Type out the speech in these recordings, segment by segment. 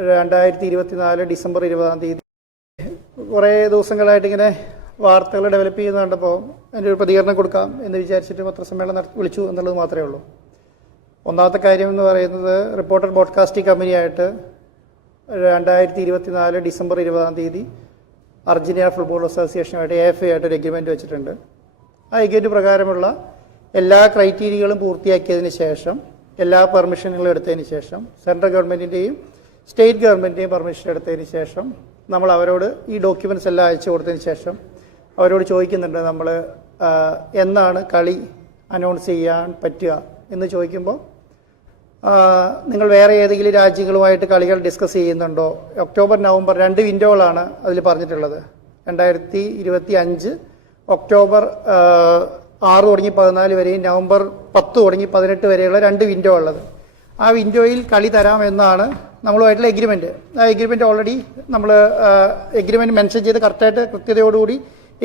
2024 December 20 കുറേ ദിവസങ്ങളായിട്ട് ഇങ്ങനെ വാർത്തകൾ ഡെവലപ്പ് ചെയ്യുന്ന കണ്ടപ്പോൾ അതിൻ്റെ ഒരു പ്രതികരണം കൊടുക്കാം എന്ന് വിചാരിച്ചിട്ട് പത്രസമ്മേളനം വിളിച്ചു എന്നുള്ളത് മാത്രമേ ഉള്ളൂ. ഒന്നാമത്തെ കാര്യം എന്ന് പറയുന്നത്, റിപ്പോർട്ടർ ബ്രോഡ്കാസ്റ്റിംഗ് കമ്പനിയായിട്ട് 2024 ഡിസംബർ 20 അർജന്റീന ഫുട്ബോൾ അസോസിയേഷനുമായിട്ട് AFA ആയിട്ട് ഒരു എഗ്രിമെൻറ്റ് വെച്ചിട്ടുണ്ട്. ആ എഗ്രിമെൻറ്റ് പ്രകാരമുള്ള എല്ലാ ക്രൈറ്റീരിയകളും പൂർത്തിയാക്കിയതിന് ശേഷം, എല്ലാ പെർമിഷനുകളും എടുത്തതിന് ശേഷം, സെൻട്രൽ ഗവൺമെൻറ്റിൻ്റെയും സ്റ്റേറ്റ് ഗവൺമെൻറ്റിൻ്റെയും പെർമിഷൻ എടുത്തതിന് ശേഷം നമ്മൾ അവരോട് ഈ ഡോക്യുമെൻറ്റ്സ് എല്ലാം അയച്ചു കൊടുത്തതിന് ശേഷം അവരോട് ചോദിക്കുന്നുണ്ട്, നമ്മൾ എന്നാണ് കളി അനൗൺസ് ചെയ്യാൻ പറ്റുക എന്ന് ചോദിക്കുമ്പോൾ, നിങ്ങൾ വേറെ ഏതെങ്കിലും രാജ്യങ്ങളുമായിട്ട് കളികൾ ഡിസ്കസ് ചെയ്യുന്നുണ്ടോ? ഒക്ടോബർ നവംബർ 2 വിൻഡോകളാണ് അതിൽ പറഞ്ഞിട്ടുള്ളത്. 2025 ഒക്ടോബർ 6 തുടങ്ങി 14 വരെയും നവംബർ 10 തുടങ്ങി 18 വരെയുള്ള 2 വിൻഡോ ഉള്ളത്. ആ വിൻഡോയിൽ കളി തരാമെന്നാണ് നമ്മളുമായിട്ടുള്ള എഗ്രിമെൻറ്റ്. ആ എഗ്രിമെൻറ്റ് ഓൾറെഡി നമ്മൾ എഗ്രിമെൻറ്റ് മെൻഷൻ ചെയ്ത് കറക്റ്റായിട്ട് കൃത്യതയോടുകൂടി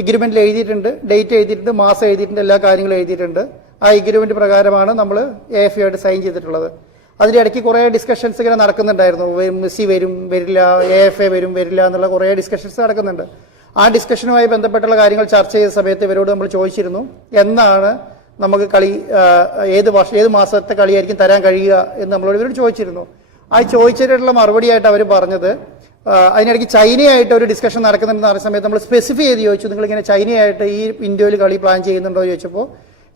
എഗ്രിമെൻറ്റിൽ എഴുതിയിട്ടുണ്ട്, ഡേറ്റ് എഴുതിയിട്ടുണ്ട്, മാസം എഴുതിയിട്ടുണ്ട്, എല്ലാ കാര്യങ്ങളും എഴുതിയിട്ടുണ്ട്. ആ എഗ്രിമെൻറ്റ് പ്രകാരമാണ് നമ്മൾ AFA ആയിട്ട് സൈൻ ചെയ്തിട്ടുള്ളത്. അതിൻ്റെ ഇടയ്ക്ക് കുറേ ഡിസ്കഷൻസ് ഇങ്ങനെ നടക്കുന്നുണ്ടായിരുന്നു. മെസ്സി വരും വരില്ല, AFA വരും വരില്ല എന്നുള്ള കുറേ ഡിസ്കഷൻസ് നടക്കുന്നുണ്ട്. ആ ഡിസ്കഷനുമായി ബന്ധപ്പെട്ടുള്ള കാര്യങ്ങൾ ചർച്ച ചെയ്ത സമയത്ത് ഇവരോട് നമ്മൾ ചോദിച്ചിരുന്നു, എന്നാണ് നമുക്ക് കളി ഏത് മാസത്തെ കളിയായിരിക്കും തരാൻ കഴിയുക എന്ന് നമ്മളോട് ഇവരോട് ചോദിച്ചിരുന്നു. ആ ചോദിച്ചിട്ടുള്ള മറുപടിയായിട്ട് അവർ പറഞ്ഞത്, അതിനിടയ്ക്ക് ചൈനയായിട്ട് ഒരു ഡിസ്കഷൻ നടക്കുന്നുണ്ടെന്ന് പറഞ്ഞ സമയത്ത് നമ്മൾ സ്പെസിഫൈ ചെയ്ത് ചോദിച്ചു, നിങ്ങളിങ്ങനെ ചൈനയായിട്ട് ഈ വിൻഡോയിൽ കളി പ്ലാൻ ചെയ്യുന്നുണ്ടോ എന്ന് ചോദിച്ചപ്പോൾ,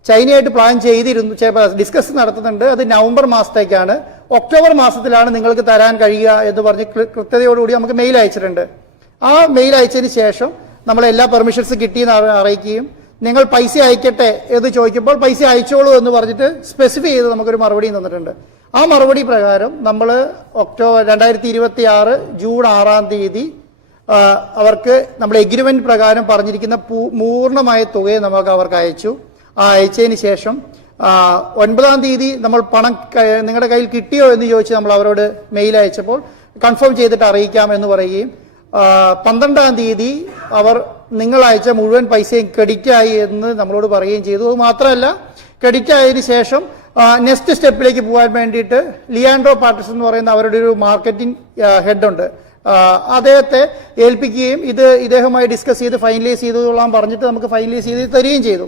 ചൈനയായിട്ട് പ്ലാൻ ചെയ്തിരുന്നു, ഡിസ്കസ് നടത്തുന്നുണ്ട്, അത് നവംബർ മാസത്തേക്കാണ്, ഒക്ടോബർ മാസത്തിലാണ് നിങ്ങൾക്ക് തരാൻ കഴിയുക എന്ന് പറഞ്ഞ് കൃത്യതയോടുകൂടി നമുക്ക് മെയിൽ അയച്ചിട്ടുണ്ട്. ആ മെയിൽ അയച്ചതിന് ശേഷം നമ്മൾ എല്ലാ പെർമിഷൻസ് കിട്ടിയെന്ന് അറിയിക്കുകയും, നിങ്ങൾ പൈസ അയക്കട്ടെ എന്ന് ചോദിക്കുമ്പോൾ പൈസ അയച്ചോളൂ എന്ന് പറഞ്ഞിട്ട് സ്പെസിഫൈ ചെയ്ത് നമുക്കൊരു മറുപടി തന്നിട്ടുണ്ട്. ആ മറുപടി പ്രകാരം നമ്മൾ 2026 ജൂൺ 6 അവർക്ക് നമ്മൾ എഗ്രിമെന്റ് പ്രകാരം പറഞ്ഞിരിക്കുന്ന പൂർണ്ണമായ തുകയെ നമുക്ക് അവർക്ക് അയച്ചു. ആ അയച്ചതിന് ശേഷം 9 നമ്മൾ പണം നിങ്ങളുടെ കയ്യിൽ കിട്ടിയോ എന്ന് ചോദിച്ച് നമ്മൾ അവരോട് മെയിൽ അയച്ചപ്പോൾ കൺഫേം ചെയ്തിട്ട് അറിയിക്കാം എന്ന് പറയുകയും, 12 അവർ നിങ്ങൾ അയച്ച മുഴുവൻ പൈസയും ക്രെഡിറ്റ് ആയി എന്ന് നമ്മളോട് പറയുകയും ചെയ്തു. അത് മാത്രമല്ല, ക്രെഡിറ്റ് ആയതിനു ശേഷം നെക്സ്റ്റ് സ്റ്റെപ്പിലേക്ക് പോകാൻ വേണ്ടിയിട്ട് ലിയാൻഡ്രോ പാർട്ടസ് എന്ന് പറയുന്ന അവരുടെ ഒരു മാർക്കറ്റിംഗ് ഹെഡുണ്ട്, അദ്ദേഹത്തെ ഏൽപ്പിക്കുകയും ഇദ്ദേഹവുമായി ഡിസ്കസ് ചെയ്ത് ഫൈനലൈസ് ചെയ്തോളാൻ പറഞ്ഞിട്ട് നമുക്ക് ഫൈനലൈസ് ചെയ്ത് തരികയും ചെയ്തു.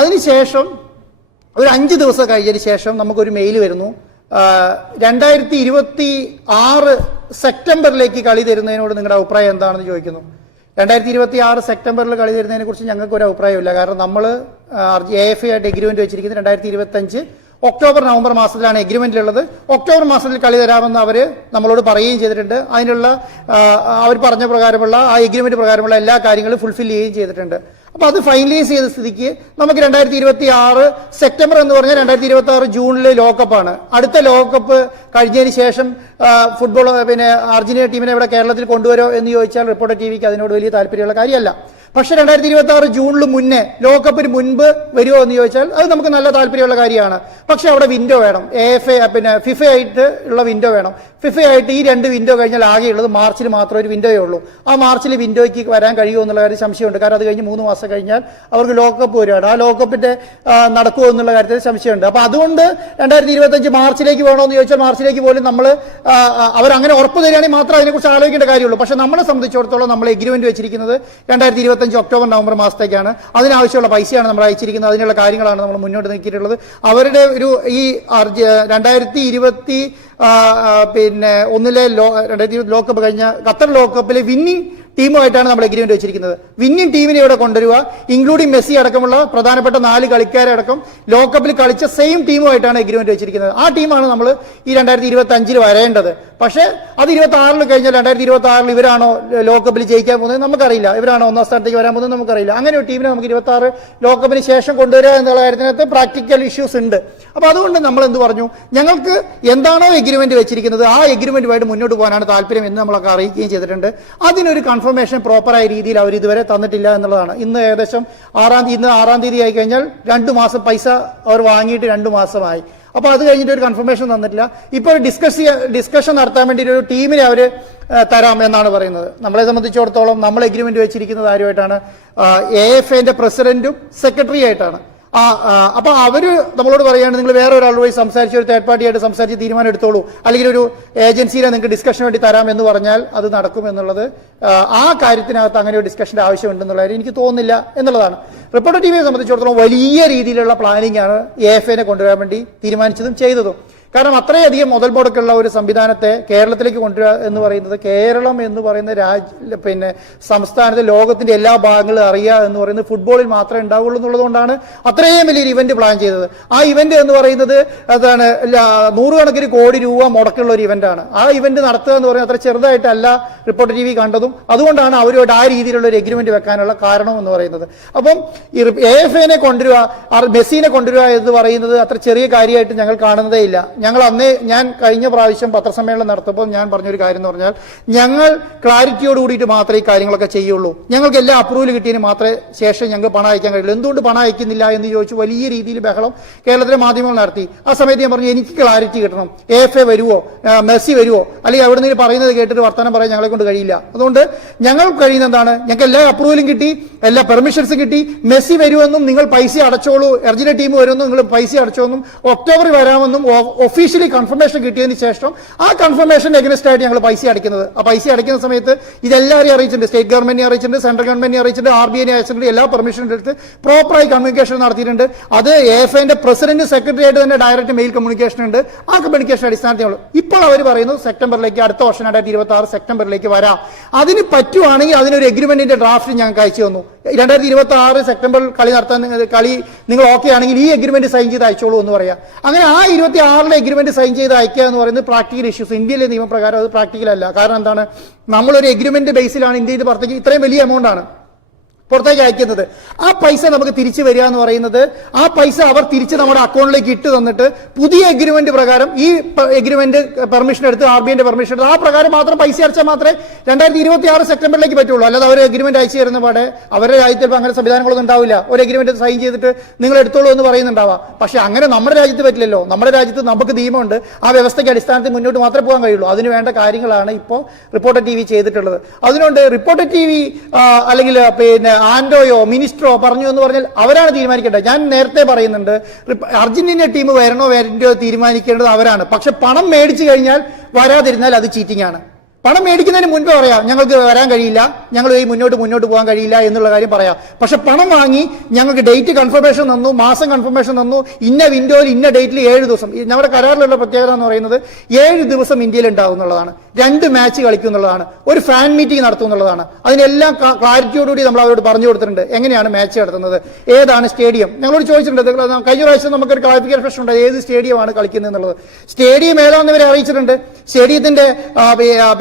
അതിനുശേഷം ഒരു 5 ദിവസം കഴിഞ്ഞതിന് ശേഷം നമുക്കൊരു മെയിൽ വരുന്നു, 2026 സെപ്റ്റംബറിലേക്ക് കളി തരുന്നതിനോട് നിങ്ങളുടെ അഭിപ്രായം എന്താണെന്ന് ചോദിക്കുന്നു. 2026 സെപ്റ്റംബറിൽ കളി തരുന്നതിനെ കുറിച്ച് ഞങ്ങൾക്ക് ഒരു അഭിപ്രായമില്ല. കാരണം നമ്മൾ AFA ആയിട്ട് എഗ്രിമെന്റ് വെച്ചിരിക്കുന്നത് 2025 ഒക്ടോബർ നവംബർ മാസത്തിലാണ് എഗ്രിമെന്റിലുള്ളത്. ഒക്ടോബർ മാസത്തിൽ കളി തരാമെന്ന് അവർ നമ്മളോട് പറയുകയും ചെയ്തിട്ടുണ്ട്. അതിനുള്ള അവർ പറഞ്ഞ പ്രകാരമുള്ള ആ എഗ്രിമെന്റ് പ്രകാരമുള്ള എല്ലാ കാര്യങ്ങളും ഫുൾഫിൽ ചെയ്യുകയും ചെയ്തിട്ടുണ്ട്. അപ്പോൾ അത് ഫൈനലൈസ് ചെയ്ത സ്ഥിതിക്ക് നമുക്ക് 2026 സെപ്റ്റംബർ എന്ന് പറഞ്ഞാൽ 2026 ജൂണിൽ ലോകകപ്പാണ്. അടുത്ത ലോകകപ്പ് കഴിഞ്ഞതിന് ശേഷം ഫുട്ബോൾ അർജന്റീന ടീമിനെ ഇവിടെ കേരളത്തിൽ കൊണ്ടുവരുമോ എന്ന് ചോദിച്ചാൽ റിപ്പോർട്ടർ TVക്ക് അതിനോട് വലിയ താല്പര്യമുള്ള കാര്യമല്ല. പക്ഷേ 2026 ജൂണിൽ മുന്നേ, ലോകകപ്പിന് മുൻപ് വരുമോ എന്ന് ചോദിച്ചാൽ അത് നമുക്ക് നല്ല താല്പര്യമുള്ള കാര്യമാണ്. പക്ഷെ അവിടെ വിൻഡോ വേണം. AFA FIFA ആയിട്ട് ഉള്ള വിൻഡോ വേണം. FIFA ആയിട്ട് ഈ 2 വിൻഡോ കഴിഞ്ഞാൽ ആകെയുള്ളത് മാർച്ചിൽ മാത്രം ഒരു വിൻഡോയേ ഉള്ളൂ. ആ മാർച്ചിൽ വിൻഡോയ്ക്ക് വരാൻ കഴിയുമോ എന്നുള്ള കാര്യം സംശയമുണ്ട്. കാരണം അത് കഴിഞ്ഞ് 3 മാസം കഴിഞ്ഞാൽ അവർക്ക് ലോകകപ്പ് വരികയാണ്. ആ ലോകകപ്പിന്റെ നടക്കുമോ എന്നുള്ള കാര്യത്തിൽ സംശയമുണ്ട്. അപ്പൊ അതുകൊണ്ട് 2025 മാർച്ചിലേക്ക് വേണമെന്ന് ചോദിച്ചാൽ മാർച്ചിലേക്ക് പോലും നമ്മൾ അവരങ്ങനെ ഉറപ്പ് തരികയാണെങ്കിൽ മാത്രം അതിനെക്കുറിച്ച് ആലോചിക്കേണ്ട കാര്യമുള്ളൂ. പക്ഷെ നമ്മളെ സംബന്ധിച്ചിടത്തോളം നമ്മൾ എഗ്രിമെന്റ് വെച്ചിരിക്കുന്നത് 2025 ഒക്ടോബർ നവംബർ മാസത്തേക്കാണ്. അതിനാവശ്യമുള്ള പൈസയാണ് നമ്മൾ അയച്ചിരിക്കുന്നത്. അതിനുള്ള കാര്യങ്ങളാണ് നമ്മൾ മുന്നോട്ട് നീക്കിയിട്ടുള്ളത്. അവരുടെ ഒരു ഈ 2021 ലോകകപ്പ് കഴിഞ്ഞ ഖത്തർ ലോകകപ്പിലെ വിന്നിംഗ് ടീമുമായിട്ടാണ് നമ്മൾ എഗ്രിമെന്റ് വെച്ചിരിക്കുന്നത്. വിന്നിംഗ് ടീമിനെ ഇവിടെ കൊണ്ടുവരിക, ഇൻക്ലൂഡിംഗ് മെസ്സി അടക്കമുള്ള പ്രധാനപ്പെട്ട 4 കളിക്കാരെ അടക്കം ലോകകപ്പിൽ കളിച്ച സെയിം ടീമുമായിട്ടാണ് എഗ്രിമെന്റ് വെച്ചിരിക്കുന്നത്. ആ ടീമാണ് നമ്മൾ ഈ 2025 വരേണ്ടത്. പക്ഷേ അത് 26 കഴിഞ്ഞാൽ 2026 ഇവരാണോ ലോകകപ്പിൽ ജയിക്കാൻ പോകുന്നത് നമുക്കറിയില്ല. ഇവരാണോ 1ാം സ്ഥാനത്തേക്ക് വരാൻ പോകുന്നത് നമുക്കറിയില്ല. അങ്ങനെ ഒരു ടീമിനെ നമുക്ക് 26 ലോകകപ്പിന് ശേഷം കൊണ്ടുവരിക എന്നുള്ള കാര്യത്തിനകത്ത് പ്രാക്ടിക്കൽ ഇഷ്യൂസ് ഉണ്ട്. അപ്പൊ അതുകൊണ്ട് നമ്മൾ എന്ത് പറഞ്ഞു, ഞങ്ങൾക്ക് എന്താണോ എഗ്രിമെന്റ് വെച്ചിരിക്കുന്നത് ആ എഗ്രിമെന്റുമായിട്ട് മുന്നോട്ട് പോകാനാണ് താല്പര്യം എന്ന് നമ്മളൊക്കെ അറിയിക്കുകയും ചെയ്തിട്ടുണ്ട്. അതിനൊരു കൺഫർമേഷൻ പ്രോപ്പറായ രീതിയിൽ അവർ ഇതുവരെ തന്നിട്ടില്ല എന്നുള്ളതാണ്. ഇന്ന് ഏകദേശം 6 തീയതി ആയി കഴിഞ്ഞാൽ 2 മാസം പൈസ അവർ വാങ്ങിയിട്ട് 2 മാസമായി. അപ്പൊ അത് കഴിഞ്ഞിട്ട് ഒരു കൺഫർമേഷൻ തന്നിട്ടില്ല. ഇപ്പോൾ ഡിസ്കഷൻ നടത്താൻ വേണ്ടി ഒരു ടീമിനെ അവർ തരാം എന്നാണ് പറയുന്നത്. നമ്മളെ സംബന്ധിച്ചിടത്തോളം നമ്മൾ എഗ്രിമെന്റ് വെച്ചിരിക്കുന്നത് ആരുമായിട്ടാണ്? AFAന്റെ പ്രസിഡന്റും സെക്രട്ടറി ആയിട്ടാണ്. അപ്പൊ അവര് നമ്മളോട് പറയുകയാണ് നിങ്ങൾ വേറെ ഒരാളോട് പോയി സംസാരിച്ച് ഒരു തേർഡ് പാർട്ടിയായിട്ട് സംസാരിച്ച് തീരുമാനം എടുത്തോളൂ, അല്ലെങ്കിൽ ഒരു ഏജൻസിയെ നിങ്ങൾക്ക് ഡിസ്കഷന് വേണ്ടി തരാം എന്ന് പറഞ്ഞാൽ അത് നടക്കും എന്നുള്ളത്, ആ കാര്യത്തിനകത്ത് അങ്ങനെ ഒരു ഡിസ്കഷന്റെ ആവശ്യമുണ്ടെന്നുള്ള കാര്യം എനിക്ക് തോന്നുന്നില്ല എന്നുള്ളതാണ്. റിപ്പോർട്ടർ ടിവിയെ സംബന്ധിച്ചിടത്തോളം വലിയ രീതിയിലുള്ള പ്ലാനിംഗ് ആണ് AFA കൊണ്ടുവരാൻ വേണ്ടി തീരുമാനിച്ചതും ചെയ്തതും. കാരണം അത്രയധികം മുതൽ മുടക്കുള്ള ഒരു സംവിധാനത്തെ കേരളത്തിലേക്ക് കൊണ്ടുവരിക എന്ന് പറയുന്നത്, കേരളം എന്ന് പറയുന്ന സംസ്ഥാനത്ത് ലോകത്തിന്റെ എല്ലാ ഭാഗങ്ങളും അറിയുക എന്ന് പറയുന്നത് ഫുട്ബോളിൽ മാത്രമേ ഉണ്ടാവുള്ളൂ എന്നുള്ളതുകൊണ്ടാണ് അത്രയും വലിയൊരു ഇവന്റ് പ്ലാൻ ചെയ്തത്. ആ ഇവന്റ് എന്ന് പറയുന്നത് അതാണ് 100 കണക്കിന് കോടി രൂപ മുടക്കുള്ള ഒരു ഇവന്റാണ്. ആ ഇവന്റ് നടത്തുക എന്ന് പറയുന്നത് അത്ര ചെറുതായിട്ടല്ല റിപ്പോർട്ടർ TV കണ്ടതും. അതുകൊണ്ടാണ് അവരോട് ആ രീതിയിലുള്ള ഒരു എഗ്രിമെന്റ് വെക്കാനുള്ള കാരണം എന്ന് പറയുന്നത്. അപ്പം AFA കൊണ്ടുവരിക, മെസ്സിനെ കൊണ്ടുവരിക എന്ന് പറയുന്നത് അത്ര ചെറിയ കാര്യമായിട്ട് ഞങ്ങൾ കാണുന്നതേ ഇല്ല. ഞാൻ കഴിഞ്ഞ പ്രാവശ്യം പത്രസമ്മേളനം നടത്തുമ്പോൾ ഞാൻ പറഞ്ഞൊരു കാര്യം എന്ന് പറഞ്ഞാൽ, ഞങ്ങൾ ക്ലാരിറ്റിയോട് കൂടിയിട്ട് മാത്രമേ ഈ കാര്യങ്ങളൊക്കെ ചെയ്യുള്ളൂ, ഞങ്ങൾക്ക് എല്ലാ അപ്രൂവൽ കിട്ടിയതിന് മാത്രമേ ശേഷം ഞങ്ങൾക്ക് പണം അയക്കാൻ കഴിയുള്ളൂ. എന്തുകൊണ്ട് പണം അയക്കുന്നില്ല എന്ന് ചോദിച്ചു വലിയ രീതിയിൽ ബഹളം കേരളത്തിലെ മാധ്യമങ്ങൾ നടത്തി. ആ സമയത്ത് ഞാൻ പറഞ്ഞു, എനിക്ക് ക്ലാരിറ്റി കിട്ടണം, AFA വരുവോ, മെസ്സി വരുവോ, അല്ലെങ്കിൽ അവിടെ നിന്ന് പറയുന്നത് കേട്ടിട്ട് വർത്തമാനം പറയാൻ ഞങ്ങളെ കൊണ്ട് കഴിയില്ല. അതുകൊണ്ട് ഞങ്ങൾ കഴിയുന്ന എന്താണ്, ഞങ്ങൾക്ക് എല്ലാ അപ്രൂവലും കിട്ടി, എല്ലാ പെർമിഷൻസും കിട്ടി, മെസ്സി വരുമെന്നും നിങ്ങൾ പൈസ അടച്ചോളൂ, അർജന്റീന ടീം വരുമെന്നും നിങ്ങൾ പൈസ അടച്ചോന്നും ഒക്ടോബറിൽ വരാമെന്നും ഒഫീഷ്യലി കൺഫർമേഷൻ കിട്ടിയതിന് ശേഷം ആ കൺഫർമേഷൻ എഗനസ്റ്റ് ആയിട്ട് ഞങ്ങൾ പൈസ അടയ്ക്കുന്നത്. ആ പൈസ അടയ്ക്കുന്ന സമയത്ത് ഇതെല്ലാവരെയും അറിയിച്ചിട്ടുണ്ട്, സ്റ്റേറ്റ് ഗവൺമെന്റിനെ അറിയിച്ചിട്ടുണ്ട്, സെൻട്രൽ ഗവൺമെന്റിനെ അറിയിച്ചിട്ടുണ്ട്, RBI അയച്ചിട്ടുണ്ട്, എല്ലാ പെർമിഷനും എടുത്ത് പ്രോപ്പറായി കമ്മ്യൂണിക്കേഷൻ നടത്തിയിട്ടുണ്ട്. അത് AFA പ്രസിഡന്റ് സെക്രട്ടറി ആയിട്ട് തന്നെ ഡയറക്റ്റ് മെയിൽ കമ്മ്യൂണിക്കേഷൻ ഉണ്ട്. ആ കമ്മ്യൂണിക്കേഷൻ അടിസ്ഥാനത്തിലുള്ള ഇപ്പോൾ അവർ പറയുന്നത് സെപ്റ്റംബറിലേക്ക്, അടുത്ത വർഷം 2026 സെപ്റ്റംബറിലേക്ക് വരാം. അതിന് പറ്റുവാണെങ്കിൽ അതിനൊരു എഗ്രിമെന്റിന്റെ ഡ്രാഫ്റ്റ് ഞങ്ങൾക്ക് അയച്ചു തന്നു. 2026 സെപ്റ്റംബറിൽ കളി നിങ്ങൾ ഓക്കെ ആണെങ്കിൽ ഈ എഗ്രിമെന്റ് സൈൻ ചെയ്ത് അയച്ചോളൂ എന്ന് പറയാം. അങ്ങനെ ആ 26 എഗ്രിമെന്റ് സൈൻ ചെയ്ത് അയക്കുക എന്ന് പറയുന്നത് പ്രാക്ടിക്കൽ ഇഷ്യൂസ്. ഇന്ത്യയിലെ നിയമപ്രകാരം അത് പ്രാക്ടിക്കൽ അല്ല. കാരണം എന്താണ്, നമ്മളൊരു എഗ്രിമെന്റ് ബേസിലാണ് ഇന്ത്യയിൽ പുറത്തേക്ക് ഇത്രയും വലിയ എമൗണ്ട് ആണ് പുറത്തേക്ക് അയക്കുന്നത്. ആ പൈസ നമുക്ക് തിരിച്ചു വരിക എന്ന് പറയുന്നത്, ആ പൈസ അവർ തിരിച്ച് നമ്മുടെ അക്കൗണ്ടിലേക്ക് ഇട്ട് തന്നിട്ട് പുതിയ എഗ്രിമെന്റ് പ്രകാരം ഈ എഗ്രിമെന്റ് പെർമിഷൻ എടുത്ത്, RBI പെർമിഷൻ എടുത്ത് ആ പ്രകാരം മാത്രം പൈസ അടച്ചാൽ മാത്രമേ 2026 സെപ്റ്റംബറിലേക്ക് പറ്റുള്ളൂ. അല്ലാതെ അവർ എഗ്രിമെന്റ് അയച്ചു തരുന്ന പാടെ അവരുടെ രാജ്യത്തിൽ അങ്ങനെ സംവിധാനങ്ങളൊന്നും ഉണ്ടാവില്ല. ഒരു എഗ്രിമെന്റ് സൈൻ ചെയ്തിട്ട് നിങ്ങൾ എടുത്തോളൂ എന്ന് പറയുന്നുണ്ടാവാം. പക്ഷെ അങ്ങനെ നമ്മുടെ രാജ്യത്ത് പറ്റില്ലല്ലോ. നമ്മുടെ രാജ്യത്ത് നമുക്ക് നിയമമുണ്ട്. ആ വ്യവസ്ഥയ്ക്ക് അടിസ്ഥാനത്തിൽ മുന്നോട്ട് മാത്രമേ പോകാൻ കഴിയുള്ളൂ. അതിന് വേണ്ട കാര്യങ്ങളാണ് ഇപ്പോൾ റിപ്പോർട്ടർ TV ചെയ്തിട്ടുള്ളത്. അതുകൊണ്ട് റിപ്പോർട്ടർ TV അല്ലെങ്കിൽ ആൻഡോയോ മിനിസ്റ്ററോ പറഞ്ഞു എന്ന് പറഞ്ഞാൽ അവരാണ് തീരുമാനിക്കേണ്ടത്. ഞാൻ നേരത്തെ പറയുന്നുണ്ട്, അർജന്റീന ടീം വരണോ വരണ്ടോ തീരുമാനിക്കേണ്ടത് അവരാണ്. പക്ഷെ പണം മേടിച്ചു കഴിഞ്ഞാൽ വരാതിരുന്നാൽ അത് ചീറ്റിംഗ് ആണ്. പണം മേടിക്കുന്നതിന് മുൻപ് പറയാം ഞങ്ങൾക്ക് വരാൻ കഴിയില്ല, ഞങ്ങൾ ഈ മുന്നോട്ട് പോകാൻ കഴിയില്ല എന്നുള്ള കാര്യം പറയാം. പക്ഷെ പണം വാങ്ങി ഞങ്ങൾക്ക് ഡേറ്റ് കൺഫർമേഷൻ തന്നു, മാസം കൺഫർമേഷൻ തന്നു, ഇന്ന വിൻഡോയിൽ ഇന്ന ഡേറ്റിൽ 7 ദിവസം. നമ്മുടെ കരാറിലുള്ള പ്രത്യേകത എന്ന് പറയുന്നത് 7 ദിവസം ഇന്ത്യയിൽ ഉണ്ടാവും എന്നുള്ളതാണ്. 2 മാച്ച് കളിക്കും എന്നുള്ളതാണ്. ഒരു ഫാൻ മീറ്റിംഗ് നടത്തും എന്നുള്ളതാണ്. അതിനെല്ലാം ക്ലാരിറ്റിയോടുകൂടി നമ്മൾ അവരോട് പറഞ്ഞു കൊടുത്തിട്ടുണ്ട് എങ്ങനെയാണ് മാച്ച് നടത്തുന്നത്, ഏതാണ് സ്റ്റേഡിയം. ഞങ്ങളോട് ചോദിച്ചിട്ടുണ്ട്. കഴിഞ്ഞ പ്രാവശ്യം നമുക്കൊരു ക്ലാരിഫിക്കേഷൻ പ്രശ്നം ഉണ്ട്, ഏത് സ്റ്റേഡിയമാണ് കളിക്കുന്നത് എന്നുള്ളത്. സ്റ്റേഡിയം ഏതാണെന്ന് ഇവരെ അറിയിച്ചിട്ടുണ്ട്. സ്റ്റേഡിയത്തിന്റെ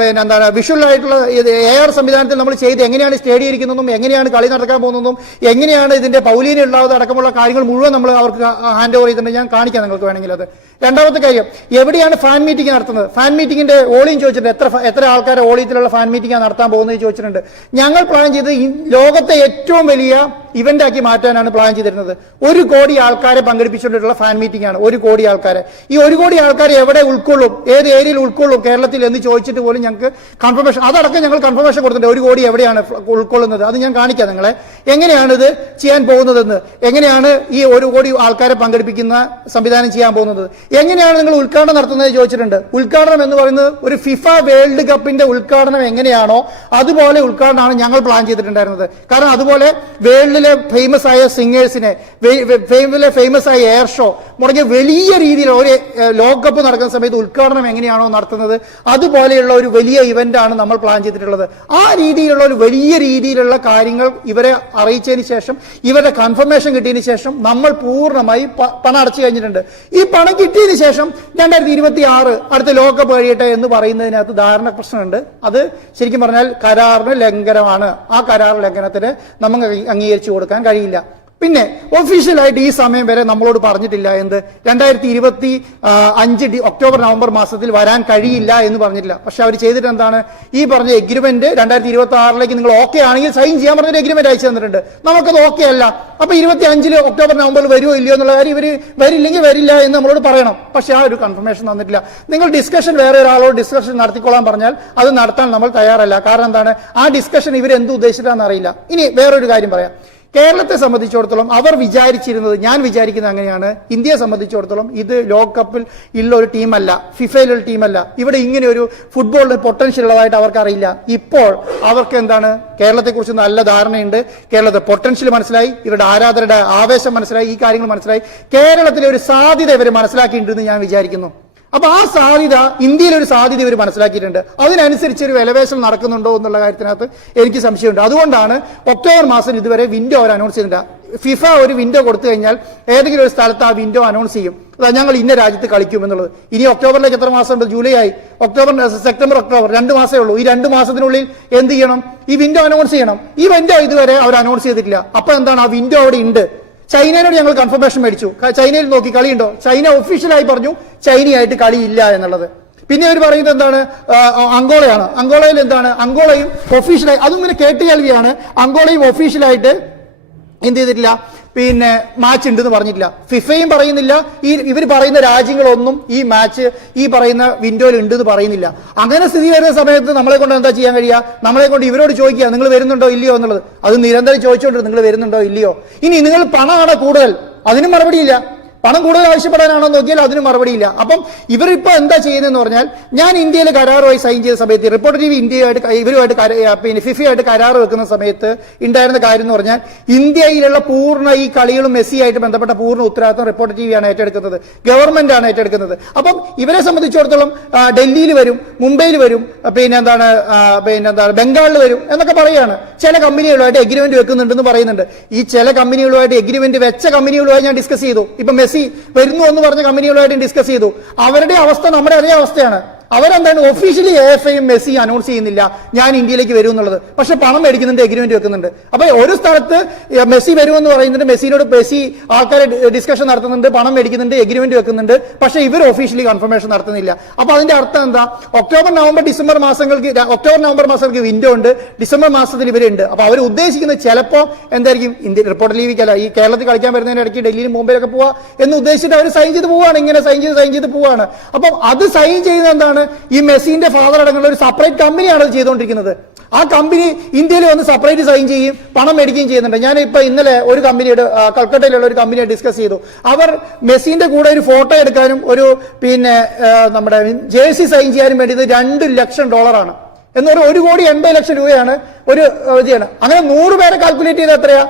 എന്താണ് വിഷ്വൽ ആയിട്ടുള്ള AR സംവിധാനത്തിൽ നമ്മൾ ചെയ്ത് എങ്ങനെയാണ് സ്റ്റേഡിയം ഇരിക്കുന്നതും എങ്ങനെയാണ് കളി നടക്കാൻ പോകുന്നതും എങ്ങനെയാണ് ഇതിന്റെ പൗലീന ഉള്ളാതെ അടക്കമുള്ള കാര്യങ്ങൾ മുഴുവൻ നമ്മൾ അവർക്ക് ഹാൻഡ് ഓവർ ചെയ്തിട്ടുണ്ട്. ഞാൻ കാണിക്കാം നിങ്ങൾക്ക് വേണമെങ്കിൽ. അത് രണ്ടാമത്തെ കാര്യം, എവിടെയാണ് ഫാൻ മീറ്റിംഗ് നടത്തുന്നത്? ഫാൻ മീറ്റിംഗിന്റെ ഓളിയും ചോദിച്ചിട്ടുണ്ട്. എത്ര ആൾക്കാരെ ഓളിയത്തിലുള്ള ഫാൻ മീറ്റിംഗ് നടത്താൻ പോകുന്നത് ചോദിച്ചിട്ടുണ്ട്. ഞങ്ങൾ പ്ലാൻ ചെയ്ത് ലോകത്തെ ഏറ്റവും വലിയ ഇവന്റ് ആക്കി മാറ്റാനാണ് പ്ലാൻ ചെയ്തിരുന്നത്. 1 കോടി ആൾക്കാരെ പങ്കെടുപ്പിച്ചുകൊണ്ടിട്ടുള്ള ഫാൻ മീറ്റിംഗ് ആണ്. 1 കോടി ആൾക്കാരെ. ഈ 1 കോടി ആൾക്കാരെ എവിടെ ഉൾക്കൊള്ളും, ഏത് ഏരിയയിൽ ഉൾക്കൊള്ളും കേരളത്തിൽ എന്ന് ചോദിച്ചിട്ട് പോലും ഞങ്ങൾക്ക് കൺഫർമേഷൻ, അതടക്കം ഞങ്ങൾ കൺഫർമേഷൻ കൊടുത്തിട്ടുണ്ട്. 1 കോടി എവിടെയാണ് ഉൾക്കൊള്ളുന്നത് അത് ഞാൻ കാണിക്കാം നിങ്ങളെ. എങ്ങനെയാണ് ഇത് ചെയ്യാൻ പോകുന്നതെന്ന്, എങ്ങനെയാണ് ഈ 1 കോടി ആൾക്കാരെ പങ്കെടുപ്പിക്കുന്ന സംവിധാനം ചെയ്യാൻ പോകുന്നത്, എങ്ങനെയാണ് നിങ്ങൾ ഉദ്ഘാടനം നടത്തുന്നത് ചോദിച്ചിട്ടുണ്ട്. ഉദ്ഘാടനം എന്ന് പറയുന്നത് ഒരു ഫിഫ വേൾഡ് കപ്പിന്റെ ഉദ്ഘാടനം എങ്ങനെയാണോ അതുപോലെ ഉദ്ഘാടനമാണ് ഞങ്ങൾ പ്ലാൻ ചെയ്തിട്ടുണ്ടായിരുന്നത്. കാരണം അതുപോലെ വേൾഡിലെ ഫേമസ് ആയ സിംഗേഴ്സിനെ, ഫേമസ് ആയ എയർ ഷോ മുടങ്ങിയ വലിയ രീതിയിൽ ഒരു ലോകകപ്പ് നടക്കുന്ന സമയത്ത് ഉദ്ഘാടനം എങ്ങനെയാണോ നടത്തുന്നത് അതുപോലെയുള്ള ഒരു വലിയ ഇവന്റ് ആണ് നമ്മൾ പ്ലാൻ ചെയ്തിട്ടുള്ളത്. ആ രീതിയിലുള്ള ഒരു വലിയ രീതിയിലുള്ള കാര്യങ്ങൾ ഇവരെ അറിയിച്ചതിന് ശേഷം, ഇവരുടെ കൺഫർമേഷൻ കിട്ടിയതിന് ശേഷം നമ്മൾ പൂർണ്ണമായി പണം അടച്ചു കഴിഞ്ഞിട്ടുണ്ട്. ഈ പണം കിട്ടിയതിന് ശേഷം 2026 അടുത്ത ലോകകപ്പ് കഴിയട്ടെ എന്ന് പറയുന്നതിനകത്ത് ധാരണ പ്രശ്നമുണ്ട്. അത് ശരിക്കും പറഞ്ഞാൽ കരാറിന് ലംഘനമാണ്. ആ കരാർ ലംഘനത്തിന് നമുക്ക് അംഗീകരിച്ചു കൊടുക്കാൻ കഴിയില്ല. പിന്നെ ഒഫീഷ്യലായിട്ട് ഈ സമയം വരെ നമ്മളോട് പറഞ്ഞിട്ടില്ല എന്ത് 2025 ഒക്ടോബർ നവംബർ മാസത്തിൽ വരാൻ കഴിയില്ല എന്ന് പറഞ്ഞിട്ടില്ല. പക്ഷെ അവർ ചെയ്തിട്ട് എന്താണ്, ഈ പറഞ്ഞ എഗ്രിമെന്റ് 2026 നിങ്ങൾ ഓക്കെ ആണെങ്കിൽ സൈൻ ചെയ്യാൻ പറഞ്ഞൊരു എഗ്രിമെന്റ് അയച്ചു തന്നിട്ടുണ്ട്. നമുക്കത് ഓക്കെ അല്ല. അപ്പൊ 25 ഒക്ടോബർ നവംബറിൽ വരുമോ ഇല്ലയോ എന്നുള്ള കാര്യം ഇവർ വരില്ലെങ്കിൽ വരില്ല എന്ന് നമ്മളോട് പറയണം. പക്ഷെ ആ ഒരു കൺഫർമേഷൻ തന്നിട്ടില്ല. നിങ്ങൾ ഡിസ്കഷൻ വേറെ ഒരാളോട് ഡിസ്കഷൻ നടത്തിക്കൊള്ളാൻ പറഞ്ഞാൽ അത് നടത്താൻ നമ്മൾ തയ്യാറല്ല. കാരണം എന്താണ്, ആ ഡിസ്കഷൻ ഇവരെന്ത് ഉദ്ദേശിച്ചിട്ടാണെന്ന് അറിയില്ല. ഇനി വേറൊരു കാര്യം പറയാം. കേരളത്തെ സംബന്ധിച്ചിടത്തോളം അവർ വിചാരിച്ചിരുന്നത്, ഞാൻ വിചാരിക്കുന്നത് അങ്ങനെയാണ്, ഇന്ത്യയെ സംബന്ധിച്ചിടത്തോളം ഇത് ലോകകപ്പിൽ ഉള്ള ഒരു ടീമല്ല, ഫിഫയിലുള്ള ടീമല്ല, ഇവിടെ ഇങ്ങനെ ഒരു ഫുട്ബോളിന് പൊട്ടൻഷ്യൽ ഉള്ളതായിട്ട് അവർക്ക് അറിയില്ല. ഇപ്പോൾ അവർക്ക് എന്താണ്, കേരളത്തെക്കുറിച്ച് നല്ല ധാരണയുണ്ട്, കേരളത്തെ പൊട്ടൻഷ്യൽ മനസ്സിലായി, ഇവരുടെ ആരാധകരുടെ ആവേശം മനസ്സിലായി, ഈ കാര്യങ്ങൾ മനസ്സിലായി, കേരളത്തിലെ ഒരു സാധ്യത ഇവർ മനസ്സിലാക്കിയിട്ടുണ്ടെന്ന് ഞാൻ വിചാരിക്കുന്നു. അപ്പൊ ആ സാധ്യത, ഇന്ത്യയിലെ ഒരു സാധ്യത ഇവർ മനസ്സിലാക്കിയിട്ടുണ്ട്. അതിനനുസരിച്ച് ഒരു വിലവേശം നടക്കുന്നുണ്ടോ എന്നുള്ള കാര്യത്തിനകത്ത് എനിക്ക് സംശയമുണ്ട്. അതുകൊണ്ടാണ് ഒക്ടോബർ മാസം ഇതുവരെ വിൻഡോ അവർ അനൗൺസ് ചെയ്തില്ല. ഫിഫ ഒരു വിൻഡോ കൊടുത്തു കഴിഞ്ഞാൽ ഏതെങ്കിലും ഒരു സ്ഥലത്ത് ആ വിൻഡോ അനൗൺസ് ചെയ്യും, ഞങ്ങൾ ഇന്ന രാജ്യത്ത് കളിക്കും എന്നുള്ളത്. ഇനി ഒക്ടോബറിലേക്ക് എത്ര മാസം ഉണ്ട്? ജൂലൈ ആയി, സെപ്റ്റംബർ ഒക്ടോബർ 2 മാസമേ ഉള്ളൂ. ഈ 2 മാസത്തിനുള്ളിൽ എന്ത് ചെയ്യണം? ഈ വിൻഡോ അനൗൺസ് ചെയ്യണം. ഈ വിൻഡോ ഇതുവരെ അവർ അനൗൺസ് ചെയ്തിട്ടില്ല. അപ്പൊ എന്താണ്, ആ വിൻഡോ അവിടെ ഉണ്ട്. ചൈനയോട് ഞങ്ങൾ കൺഫർമേഷൻ മേടിച്ചു, ചൈനയിൽ നോക്കി കളിയുണ്ടോ, ചൈന ഒഫീഷ്യലായി പറഞ്ഞു ചൈനയായിട്ട് കളിയില്ല എന്നുള്ളത്. പിന്നെ അവർ പറയുന്നത് എന്താണ്, അങ്കോളയാണ്. അങ്കോളയിൽ എന്താണ്, അങ്കോളയും ഒഫീഷ്യലായി, അതും ഇങ്ങനെ കേട്ടുകേൾവിയാണ്, അങ്കോളയും ഒഫീഷ്യലായിട്ട് എന്ത് ചെയ്തിട്ടില്ല, പിന്നെ മാച്ച് ഉണ്ടെന്ന് പറഞ്ഞിട്ടില്ല. ഫിഫയും പറയുന്നില്ല, ഇവർ പറയുന്ന രാജ്യങ്ങളൊന്നും ഈ മാച്ച് ഈ പറയുന്ന വിൻഡോയിൽ ഉണ്ടെന്ന് പറയുന്നില്ല. അങ്ങനെ സ്ഥിതി വരുന്ന സമയത്ത് നമ്മളെ കൊണ്ട് എന്താ ചെയ്യാൻ കഴിയുക? നമ്മളെ കൊണ്ട് ഇവരോട് ചോദിക്കുക, നിങ്ങൾ വരുന്നുണ്ടോ ഇല്ലയോ എന്നുള്ളത്. അത് നിരന്തരം ചോദിച്ചുകൊണ്ട് നിങ്ങൾ വരുന്നുണ്ടോ ഇല്ലയോ. ഇനി നിങ്ങൾ പണമാണ് കൂടുതൽ, അതിനും മറുപടിയില്ല. പണം കൂടുതൽ ആവശ്യപ്പെടാനാണോ നോക്കിയാൽ അതിന് മറുപടിയില്ല. അപ്പം ഇവരിപ്പോ എന്താ ചെയ്യുന്നതെന്ന് പറഞ്ഞാൽ, ഞാൻ ഇന്ത്യയിൽ കരാറുമായി സൈൻ ചെയ്ത സമയത്ത്, റിപ്പോർട്ടർ ടി വി ഇന്ത്യയുമായിട്ട് ഇവരുമായിട്ട് പിന്നെ ഫിഫയുമായിട്ട് കരാർ വെക്കുന്ന സമയത്ത് ഉണ്ടായിരുന്ന കാര്യം എന്ന് പറഞ്ഞാൽ, ഇന്ത്യയിലുള്ള പൂർണ്ണ ഈ കളികളും മെസ്സിയായിട്ട് ബന്ധപ്പെട്ട പൂർണ്ണ ഉത്തരവാദിത്വം റിപ്പോർട്ടർ ടി വിയാണ് ഏറ്റെടുക്കുന്നത്, ഗവൺമെന്റ് ആണ് ഏറ്റെടുക്കുന്നത്. അപ്പം ഇവരെ സംബന്ധിച്ചിടത്തോളം ഡൽഹിയിൽ വരും, മുംബൈയിൽ വരും, പിന്നെന്താണ് ബംഗാളിൽ വരും എന്നൊക്കെ പറയുകയാണ്. ചില കമ്പനികളുമായിട്ട് എഗ്രിമെന്റ് വെക്കുന്നുണ്ടെന്ന് പറയുന്നുണ്ട്. ഈ ചില കമ്പനികളുമായിട്ട് എഗ്രിമെന്റ് വെച്ച കമ്പനികളുമായി ഞാൻ ഡിസ്കസ് ചെയ്തു. ഇപ്പൊ മെസ്സി വരുന്നു എന്ന് പറഞ്ഞ കമ്പനികളുമായിട്ട് ഡിസ്കസ് ചെയ്തു. അവരുടെ അവസ്ഥ നമ്മുടെ അതേ അവസ്ഥയാണ്. അവരെന്താണ്, ഒഫീഷ്യലി എഎഫ്ഐയും മെസ്സി അനൗൺസ് ചെയ്യുന്നില്ല ഞാൻ ഇന്ത്യയിലേക്ക് വരും എന്നുള്ളത്, പക്ഷെ പണം മേടിക്കുന്നുണ്ട്, എഗ്രിമെന്റ് വെക്കുന്നുണ്ട്. അപ്പൊ ഒരു സ്ഥലത്ത് മെസ്സി വരുമെന്ന് പറയുന്നുണ്ട്, മെസ്സിനോട് മെസ്സി ആൾക്കാരെ ഡിസ്കഷൻ നടത്തുന്നുണ്ട്, പണം മേടിക്കുന്നുണ്ട്, എഗ്രിമെന്റ് വെക്കുന്നുണ്ട്, പക്ഷെ ഇവർ ഒഫീഷ്യലി കൺഫർമേഷൻ നടത്തുന്നില്ല. അപ്പൊ അതിന്റെ അർത്ഥം എന്താ, ഒക്ടോബർ നവംബർ മാസങ്ങൾക്ക് വിൻഡോ ഉണ്ട്, ഡിസംബർ മാസത്തിൽ ഇവരുണ്ട്. അപ്പൊ അവർ ഉദ്ദേശിക്കുന്നത് ചിലപ്പോ എന്തായിരിക്കും, ഇന്ത്യ റിപ്പോർട്ടർ ലീവിക്കല്ല, ഈ കേരളത്തിൽ കളിക്കാൻ വരുന്നതിന് ഇടയ്ക്ക് ഡൽഹിയിലും മുംബൈയിലൊക്കെ പോവാ എന്ന് ഉദ്ദേശിച്ചിട്ട് അവർ സൈൻ ചെയ്ത് പോവാണ്, ഇങ്ങനെ സൈൻ ചെയ്ത് പോവാണ്. അപ്പം അത് സൈൻ ചെയ്യുന്നത് എന്താണ്, ഈ മെസ്സിന്റെ ഫാദർ അടങ്ങുന്ന ഒരു സെപ്പറേറ്റ് കമ്പനിയാണ് അത് ചെയ്തുകൊണ്ടിരിക്കുന്നത്. ആ കമ്പനി ഇന്ത്യയിൽ വന്ന് സെപ്പറേറ്റ് സൈൻ ചെയ്യും, പണം മേടിക്കുകയും ചെയ്യുന്നുണ്ട്. ഞാൻ ഇപ്പൊ ഇന്നലെ ഒരു കമ്പനിയുടെ കൽക്കട്ടയിലുള്ള ഒരു കമ്പനിയെ ഡിസ്കസ് ചെയ്തു. അവർ മെസ്സിന്റെ കൂടെ ഒരു ഫോട്ടോ എടുക്കാനും ഒരു പിന്നെ നമ്മുടെ ജേഴ്സി സൈൻ ചെയ്യാനും വേണ്ടിയത് $2 ലക്ഷം എന്നൊരു 1,80,00,000 രൂപയാണ് ഒരു ചെയ്യണം. അങ്ങനെ 100 പേരെ കാൽക്കുലേറ്റ് ചെയ്ത് എത്രയാ,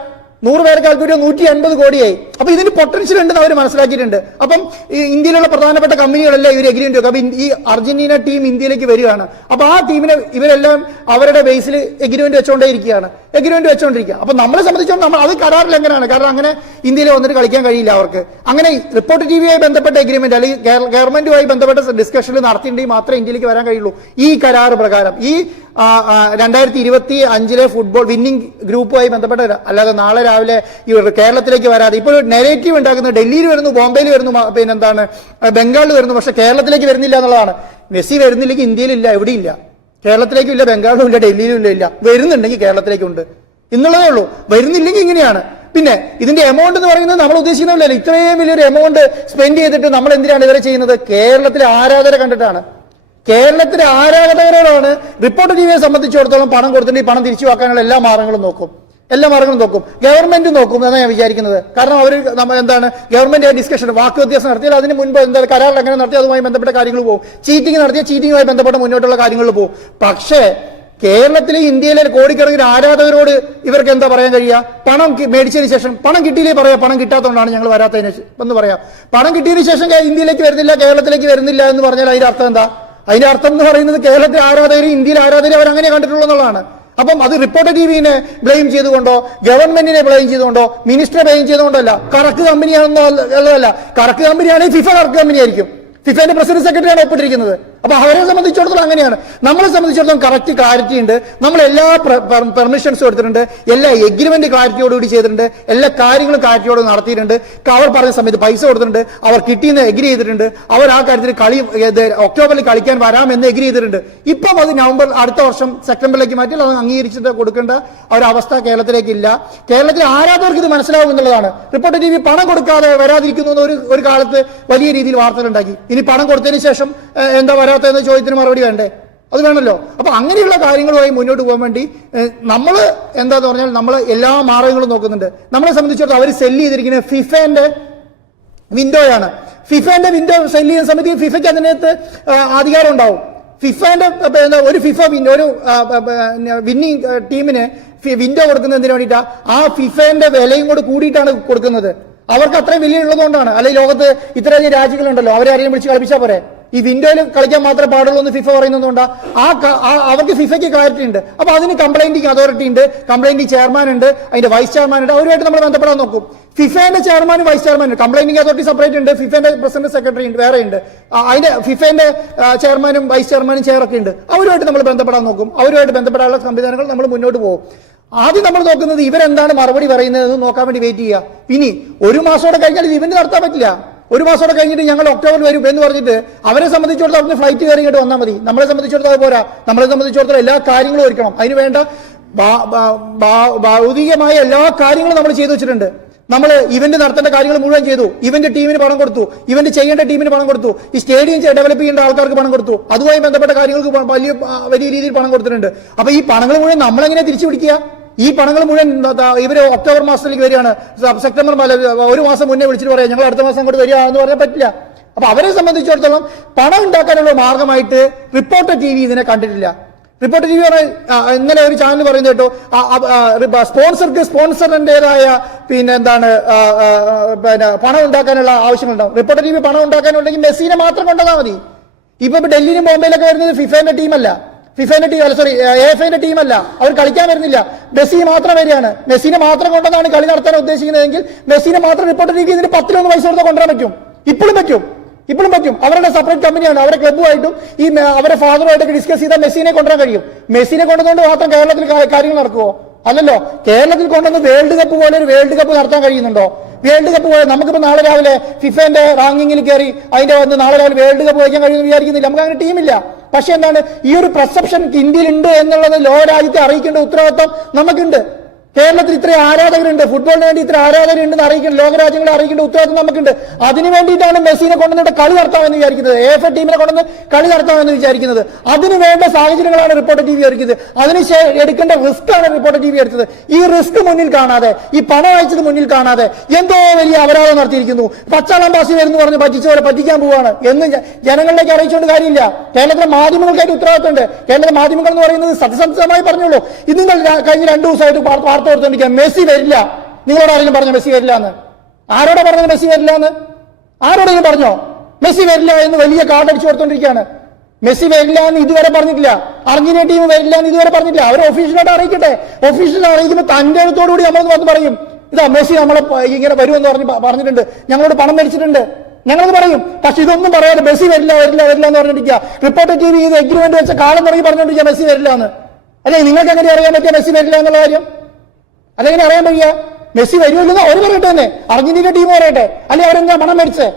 100 പേരെ കാൽക്കുലേറ്റ് 150 കോടിയായി. അപ്പൊ ഇതിന് പൊട്ടൻഷ്യൽ ഉണ്ടെന്ന് അവർ മനസ്സിലാക്കിയിട്ടുണ്ട്. അപ്പം ഈ ഇന്ത്യയിലുള്ള പ്രധാനപ്പെട്ട കമ്പനികളെല്ലാം ഇവർ എഗ്രിമെന്റ് വെക്കും. അപ്പൊ ഈ അർജന്റീന ടീം ഇന്ത്യയിലേക്ക് വരികയാണ്. അപ്പൊ ആ ടീമിനെ ഇവരെല്ലാം അവരുടെ ബേസിൽ എഗ്രിമെന്റ് വെച്ചുകൊണ്ടിരിക്കുക. അപ്പൊ നമ്മളെ സംബന്ധിച്ചോളം നമ്മൾ അത് കരാറിൽ എങ്ങനെയാണ്, കാരണം അങ്ങനെ ഇന്ത്യയിൽ വന്നിട്ട് കളിക്കാൻ കഴിയില്ല അവർക്ക്. അങ്ങനെ റിപ്പോർട്ടർ ടിവിയുമായി ബന്ധപ്പെട്ട എഗ്രിമെന്റ് അല്ലെങ്കിൽ ഗവൺമെന്റുമായി ബന്ധപ്പെട്ട ഡിസ്കഷനിൽ നടത്തിയിട്ടുണ്ടെങ്കിൽ മാത്രമേ ഇന്ത്യയിലേക്ക് വരാൻ കഴിയുള്ളൂ. ഈ കരാർ പ്രകാരം ഈ 2025 ഫുട്ബോൾ വിന്നിംഗ് ഗ്രൂപ്പുമായി ബന്ധപ്പെട്ട, അല്ലാതെ നാളെ രാവിലെ കേരളത്തിലേക്ക് വരാതെ ഇപ്പോൾ നെഗറ്റീവ് ഉണ്ടാക്കുന്നത് ഡൽഹിയിൽ വരുന്നു, ബോംബെയിൽ വരുന്നു, പിന്നെന്താണ് ബംഗാളിൽ വരുന്നു, പക്ഷെ കേരളത്തിലേക്ക് വരുന്നില്ല എന്നുള്ളതാണ്. മെസ്സി വരുന്നില്ലെങ്കിൽ ഇന്ത്യയിലില്ല, എവിടെയില്ല, കേരളത്തിലേക്കും ഇല്ല, ബംഗാളിലും ഇല്ല, ഡൽഹിയിലും ഇല്ല. വരുന്നുണ്ടെങ്കിൽ കേരളത്തിലേക്കുണ്ട് എന്നുള്ളതേ ഉള്ളൂ. വരുന്നില്ലെങ്കിൽ ഇങ്ങനെയാണ്. പിന്നെ ഇതിന്റെ എമൗണ്ട് എന്ന് പറയുന്നത് നമ്മൾ ഉദ്ദേശിക്കുന്നില്ലല്ലോ. ഇത്രയും വലിയൊരു എമൗണ്ട് സ്പെൻഡ് ചെയ്തിട്ട് നമ്മൾ എന്തിനാണ് ഇവരെ ചെയ്യുന്നത്? കേരളത്തിലെ ആരാധകരെ കണ്ടിട്ടാണ്, കേരളത്തിലെ ആരാധകരോടാണ്. റിപ്പോർട്ടർ ടിവിയെ സംബന്ധിച്ചിടത്തോളം പണം കൊടുത്തിട്ട് ഈ പണം തിരിച്ചു വാക്കാനുള്ള എല്ലാ മാർഗങ്ങളും നോക്കും. ഗവൺമെന്റ് നോക്കും എന്നാണ് ഞാൻ വിചാരിക്കുന്നത്. കാരണം അവർ എന്താണ്, ഗവൺമെന്റ് ഡിസ്കഷൻ വാക്ക് വ്യത്യാസം നടത്തിയാൽ അതിന് മുൻപ് എന്താ കരാറിൽ എങ്ങനെ നടത്തി അതുമായി ബന്ധപ്പെട്ട കാര്യങ്ങൾ പോകും. ചീറ്റിംഗ് നടത്തിയ ചീറ്റിംഗുമായി ബന്ധപ്പെട്ട മുന്നോട്ടുള്ള കാര്യങ്ങളിൽ പോകും. പക്ഷേ കേരളത്തിലെ ഇന്ത്യയിലെ കോടിക്കണക്കിന് ആരാധകരോട് ഇവർക്ക് എന്താ പറയാൻ കഴിയുക? പണം മേടിച്ചതിന് ശേഷം പണം കിട്ടിയില്ലേ പറയാ, പണം കിട്ടാത്തതുകൊണ്ടാണ് ഞങ്ങൾ വരാത്തതിന് എന്ന് പറയാം. പണം കിട്ടിയതിന് ശേഷം ഇന്ത്യയിലേക്ക് വരുന്നില്ല, കേരളത്തിലേക്ക് വരുന്നില്ല എന്ന് പറഞ്ഞാൽ അതിന്റെ അർത്ഥം എന്താ? അതിന്റെ അർത്ഥം എന്ന് പറയുന്നത് കേരളത്തിലെ ആരാധകരും ഇന്ത്യയിലെ ആരാധകരും അവർ അങ്ങനെ കണ്ടിട്ടുള്ളൂ എന്നുള്ളതാണ്. അപ്പം അത് റിപ്പോർട്ടർ ടിവിനെ ബ്ലെയിം ചെയ്തുകൊണ്ടോ ഗവൺമെന്റിനെ ബ്ലെയിം ചെയ്തുകൊണ്ടോ മിനിസ്റ്ററെ ബ്ലെയിം ചെയ്തുകൊണ്ടല്ല, കറക്ക് കമ്പനിയാണെന്നോ ഉള്ളതല്ല. കറക്ക് കമ്പനിയാണെങ്കിൽ ഫിഫ കറക്ക് കമ്പനിയായിരിക്കും. ഫിഫയുടെ പ്രസിഡന്റ് സെക്രട്ടറിയാണ് ഒപ്പിട്ടിരിക്കുന്നത്. അപ്പൊ അവരെ സംബന്ധിച്ചിടത്തോളം അങ്ങനെയാണ്. നമ്മളെ സംബന്ധിച്ചിടത്തോളം കറക്റ്റ് ക്ലാരിറ്റി ഉണ്ട്. നമ്മൾ എല്ലാ പെർമിഷൻസും എടുത്തിട്ടുണ്ട്, എല്ലാ എഗ്രിമെന്റ് ക്ലാരിറ്റിയോടുകൂടി ചെയ്തിട്ടുണ്ട്, എല്ലാ കാര്യങ്ങളും ക്ലാരിറ്റിയോട് നടത്തിയിട്ടുണ്ട്. അവർ പറഞ്ഞ സമയത്ത് പൈസ കൊടുത്തിട്ടുണ്ട്, അവർ കിട്ടിയെന്ന് എഗ്രി ചെയ്തിട്ടുണ്ട്, അവർ ആ കാര്യത്തിൽ ഒക്ടോബറിൽ കളിക്കാൻ വരാമെന്ന് എഗ്രി ചെയ്തിട്ടുണ്ട്. ഇപ്പം അത് അടുത്ത വർഷം സെപ്റ്റംബറിലേക്ക് മാറ്റി അത് അംഗീകരിച്ചിട്ട് കൊടുക്കേണ്ട ഒരവസ്ഥ കേരളത്തിലേക്ക് ഇല്ല. കേരളത്തിലെ ആരാധകർക്ക് ഇത് മനസ്സിലാവും എന്നുള്ളതാണ്. റിപ്പോർട്ടർ ടിവി പണം കൊടുക്കാതെ വരാതിരിക്കുന്നു ഒരു കാലത്ത് വലിയ രീതിയിൽ വാർത്തകൾ ഉണ്ടാക്കി. ഇനി പണം കൊടുത്തതിന് ശേഷം എന്താ വരാത്തതെന്ന ചോദ്യത്തിന് മറുപടി വേണ്ടേ? അത് വേണമല്ലോ. അപ്പൊ അങ്ങനെയുള്ള കാര്യങ്ങളുമായി മുന്നോട്ട് പോകാൻ വേണ്ടി നമ്മൾ എന്താന്ന് പറഞ്ഞാൽ നമ്മൾ എല്ലാ മാർഗങ്ങളും നോക്കുന്നുണ്ട്. നമ്മളെ സംബന്ധിച്ചിടത്തോളം അവർ സെല്ല് ചെയ്തിരിക്കുന്നത് ഫിഫന്റെ വിൻഡോയാണ്. ഫിഫന്റെ വിൻഡോ സെല്ല് ചെയ്യുന്ന സമയത്ത് ഫിഫയ്ക്ക് അതിനകത്ത് അധികാരം ഉണ്ടാവും. ഫിഫന്റെ ഒരു ഫിഫ വിൻഡോ ഒരു വിന്നിങ് ടീമിന് വിൻഡോ കൊടുക്കുന്നതിന് വേണ്ടിയിട്ടാ ആ ഫിഫന്റെ വിലയും കൂടെ കൂടിയിട്ടാണ് കൊടുക്കുന്നത്. അവർക്ക് അത്രയും വലിയ ഉള്ളതുകൊണ്ടാണ്. അല്ലെങ്കിൽ ലോകത്ത് ഇത്രയധികം രാജ്യങ്ങളുണ്ടല്ലോ, അവരെ ആരെയും വിളിച്ച് കളിപ്പിച്ചാൽ പോരെ. ഈ വിൻഡോയിൽ കളിക്കാൻ മാത്രമേ പാടുള്ളൂ എന്ന് ഫിഫ പറയുന്നതുകൊണ്ടാ അവർക്ക് ഫിഫയ്ക്ക് ക്ലാരിറ്റി ഉണ്ട്. അപ്പൊ അതിന് കംപ്ലൈന്റിംഗ് അതോറിറ്റി ഉണ്ട്, കംപ്ലൈന്റിംഗ് ചെയർമാൻ ഉണ്ട്, അതിന്റെ വൈസ് ചെയർമാൻ ഉണ്ട്. അവരുമായിട്ട് നമ്മൾ ബന്ധപ്പെടാൻ നോക്കും. ഫിഫയുടെ ചെയർമാനും വൈസ് ചെയർമാനും കംപ്ലൈന്റിംഗ് അതോറിറ്റി സെപ്പറേറ്റ് ഉണ്ട്, ഫിഫയുടെ പ്രസിഡന്റ് സെക്രട്ടറി ഉണ്ട്, വേറെ ഉണ്ട്. അതിന്റെ ഫിഫയുടെ ചെയർമാനും വൈസ് ചെയർമാനും ചെയറൊക്കെ ഉണ്ട്. അവരുമായിട്ട് നമ്മൾ ബന്ധപ്പെടാൻ നോക്കും. അവരുമായിട്ട് ബന്ധപ്പെടാനുള്ള സംവിധാനങ്ങൾ നമ്മൾ മുന്നോട്ട് പോകും. ആദ്യം നമ്മൾ നോക്കുന്നത് ഇവരെന്താണ് മറുപടി പറയുന്നത് നോക്കാൻ വേണ്ടി വെയിറ്റ് ചെയ്യുക. ഇനി ഒരു മാസത്തോടെ കഴിഞ്ഞാൽ ഇവന്റ് നടത്താൻ പറ്റില്ല. ഒരു മാസത്തോടെ കഴിഞ്ഞിട്ട് ഞങ്ങൾ ഒക്ടോബറിൽ വരും എന്ന് പറഞ്ഞിട്ട് അവരെ സംബന്ധിച്ചിടത്തോളം അവിടുന്ന് ഫ്ലൈറ്റ് കയറി ഇങ്ങോട്ട് വന്നാൽ മതി. നമ്മളെ സംബന്ധിച്ചിടത്തോളം പോരാ. നമ്മളെ സംബന്ധിച്ചിടത്തോളം എല്ലാ കാര്യങ്ങളും ഒരുക്കണം. അതിന് വേണ്ട ഭൗതികമായ എല്ലാ കാര്യങ്ങളും നമ്മൾ ചെയ്തു വെച്ചിട്ടുണ്ട്. നമ്മൾ ഇവന്റ് നടത്തേണ്ട കാര്യങ്ങൾ മുഴുവൻ ചെയ്തു. ഇവന്റ് ടീമിന് പണം കൊടുത്തു, ഇവന്റ് ചെയ്യേണ്ട ടീമിന് പണം കൊടുത്തു, ഈ സ്റ്റേഡിയം ഡെവലപ്പ് ചെയ്യേണ്ട ആൾക്കാർക്ക് പണം കൊടുത്തു, അതുമായി ബന്ധപ്പെട്ട കാര്യങ്ങൾക്ക് വലിയ രീതിയിൽ പണം കൊടുത്തിട്ടുണ്ട്. അപ്പൊ ഈ പണങ്ങൾ മുഴുവൻ നമ്മളെങ്ങനെ തിരിച്ചു പിടിക്കുക? ഈ പണങ്ങൾ മുഴുവൻ ഇവര് ഒക്ടോബർ മാസത്തിലേക്ക് വരികയാണ്, സെപ്റ്റംബർ ഒരു മാസം മുന്നേ വിളിച്ചിട്ട് പറയാം ഞങ്ങൾ അടുത്ത മാസം അങ്ങോട്ട് വരിക എന്ന് പറഞ്ഞാൽ പറ്റില്ല. അപ്പൊ അവരെ സംബന്ധിച്ചിടത്തോളം പണം ഉണ്ടാക്കാനുള്ള മാർഗമായിട്ട് റിപ്പോർട്ടർ TV ഇതിനെ കണ്ടിട്ടില്ല. റിപ്പോർട്ടർ TV ഇന്നലെ ഒരു ചാനൽ പറയുന്നത് കേട്ടോ, സ്പോൺസർക്ക് സ്പോൺസറിന്റേതായ പണം ഉണ്ടാക്കാനുള്ള ആവശ്യങ്ങളുണ്ടാവും. റിപ്പോർട്ടർ TV പണം ഉണ്ടാക്കാനുണ്ടെങ്കിൽ മെസ്സിനെ മാത്രം കൊണ്ടുവന്നാൽ മതി. ഇപ്പൊ ഡൽഹിയിലും ബോംബെയിലൊക്കെ വരുന്നത് ഫിഫയുടെ ടീമല്ല, ഫിഫയുടെ ടീം അല്ല, സോറി AFAന്റെ ടീമല്ല. അവർ കളിക്കാൻ വരുന്നില്ല, മെസ്സി മാത്രം വരികയാണ്. മെസ്സിനെ മാത്രം കൊണ്ടുവന്നാണ് കളി നടത്താൻ ഉദ്ദേശിക്കുന്നതെങ്കിൽ മെസ്സിനെ മാത്രം റിപ്പോർട്ടർ TV ഇതിന് 10 പൈസ കൊടുത്ത് കൊണ്ടുവരാൻ പറ്റും. ഇപ്പോഴും പറ്റും. അവരുടെ സെപ്പറേറ്റ് കമ്പനിയാണ്. അവരുടെ ക്ലബ്ബുമായിട്ടും ഈ അവരുടെ ഫാദറുമായിട്ടൊക്കെ ഡിസ്കസ് ചെയ്താൽ മെസ്സിനെ കൊണ്ടുവരാൻ കഴിയും. മെസ്സിനെ കൊണ്ടുവന്നുകൊണ്ട് മാത്രം കേരളത്തിൽ കാര്യങ്ങൾ നടക്കുമോ? അല്ലല്ലോ. കേരളത്തിൽ കൊണ്ടുവന്ന് വേൾഡ് കപ്പ് പോലെ ഒരു വേൾഡ് കപ്പ് നടത്താൻ കഴിയുന്നുണ്ടോ? വേൾഡ് കപ്പ് പോലെ നമുക്കിപ്പോൾ നാളെ രാവിലെ ഫിഫന്റെ റാങ്കിങ്ങിൽ കയറി അതിന്റെ വന്ന് നാളെ രാവിലെ വേൾഡ് കപ്പ് വഹിക്കാൻ കഴിയുമെന്ന് വിചാരിക്കുന്നില്ല. നമുക്ക് അങ്ങനെ ടീമില്ല. പക്ഷെ എന്താണ്, ഈ ഒരു പെർസെപ്ഷൻ ഇന്ത്യയിൽ ഉണ്ട് എന്നുള്ളത് ലോകരാജ്യത്തെ അറിയിക്കേണ്ട ഉത്തരവാദിത്വം നമുക്കുണ്ട്. കേരളത്തിൽ ഇത്ര ആരാധകരുണ്ട്, ഫുട്ബോളിന് വേണ്ടി ഇത്ര ആരാധകരുണ്ടെന്ന് അറിയിക്കേണ്ട, ലോകരാജ്യങ്ങളെ അറിയിക്കേണ്ട ഉത്തരവാദിത്വം നമുക്കുണ്ട്. അതിനു വേണ്ടിയിട്ടാണ് മെസ്സിനെ കൊണ്ടുവന്നിട്ട് കളി നടത്താമെന്ന് വിചാരിക്കുന്നത്, AFA ടീമിനെ കൊണ്ടുവന്ന് കളി നടത്താമെന്ന് വിചാരിക്കുന്നത്. അതിന് വേണ്ട സാഹചര്യങ്ങളാണ് റിപ്പോർട്ടർ TV ഒരുക്കിയത്. അതിന് എടുക്കേണ്ട റിസ്ക് ആണ് റിപ്പോർട്ടർ TV എടുത്തത്. ഈ റിസ്ക് മുന്നിൽ കാണാതെ, ഈ പണം അയച്ചത് മുന്നിൽ കാണാതെ എന്തോ വലിയ അപരാധം നടത്തിയിരിക്കുന്നു. പച്ചാളം പാസി വരുന്നു പറഞ്ഞ് പറ്റിച്ചവരെ പറ്റിക്കാൻ പോവാണ് എന്ന് ജനങ്ങളിലേക്ക് അറിയിച്ചുകൊണ്ട് കാര്യമില്ല. കേരളത്തിലെ മാധ്യമങ്ങൾക്കായിട്ട് ഉത്തരവാദിത്തമുണ്ട്. കേരളത്തിലെ മാധ്യമങ്ങൾ എന്ന് പറയുന്നത് സത്യസന്ധമായി പറഞ്ഞോളൂ. ഇത് നിങ്ങൾ കഴിഞ്ഞ 2 ദിവസമായിട്ട് വാർത്ത കൊടുത്തോണ്ടിരിക്കുക മെസ്സി വരില്ല. നിങ്ങളോട് ആരെങ്കിലും പറഞ്ഞോ മെസ്സി വരില്ല എന്ന്? ആരോടെ പറഞ്ഞത് മെസ്സി വരില്ല എന്ന്? ആരോടെങ്കിലും പറഞ്ഞോ മെസ്സി വരില്ല എന്ന്? വലിയ കാർഡ് അടിച്ചു കൊടുത്തോണ്ടിരിക്കുകയാണ്. മെസ്സി വരില്ല എന്ന് ഇതുവരെ പറഞ്ഞിട്ടില്ല. അർജന്റീന ടീം വരില്ല എന്ന് ഇതുവരെ പറഞ്ഞിട്ടില്ല. അവർ ഒഫീഷ്യലായിട്ട് അറിയിക്കട്ടെ. ഒഫീഷ്യലായിട്ട് അറിയിക്കുമ്പോൾ തന്റെ അടുത്തോടുകൂടി നമ്മൾ വന്ന് പറയും ഇതാ മെസ്സി നമ്മളെ ഇങ്ങനെ വരുമെന്ന് പറഞ്ഞിട്ടുണ്ട്, ഞങ്ങളോട് പണം മേടിച്ചിട്ടുണ്ട്, ഞങ്ങളത് പറയും. പക്ഷെ ഇതൊന്നും പറയാതെ മെസ്സി വരില്ല എന്ന് പറഞ്ഞിരിക്കുക. റിപ്പോർട്ടർ TV ഇത് എഗ്രിമെന്റ് വെച്ച കാലം തുടങ്ങി പറഞ്ഞുകൊണ്ടിരിക്കുക മെസ്സി വരില്ല എന്ന്. അല്ലെ നിങ്ങൾക്ക് എങ്ങനെ അറിയാൻ പറ്റിയ മെസ്സി വരില്ല എന്നുള്ള കാര്യം? അതെങ്ങനെ അറിയാൻ പറ്റിയ? മെസ്സി വരുമല്ലെന്ന് അവർ പറയട്ടെ തന്നെ, അർജന്റീന ടീം പറയട്ടെ. അല്ലെ അവരെന്താ പണം മേടിച്ചേ?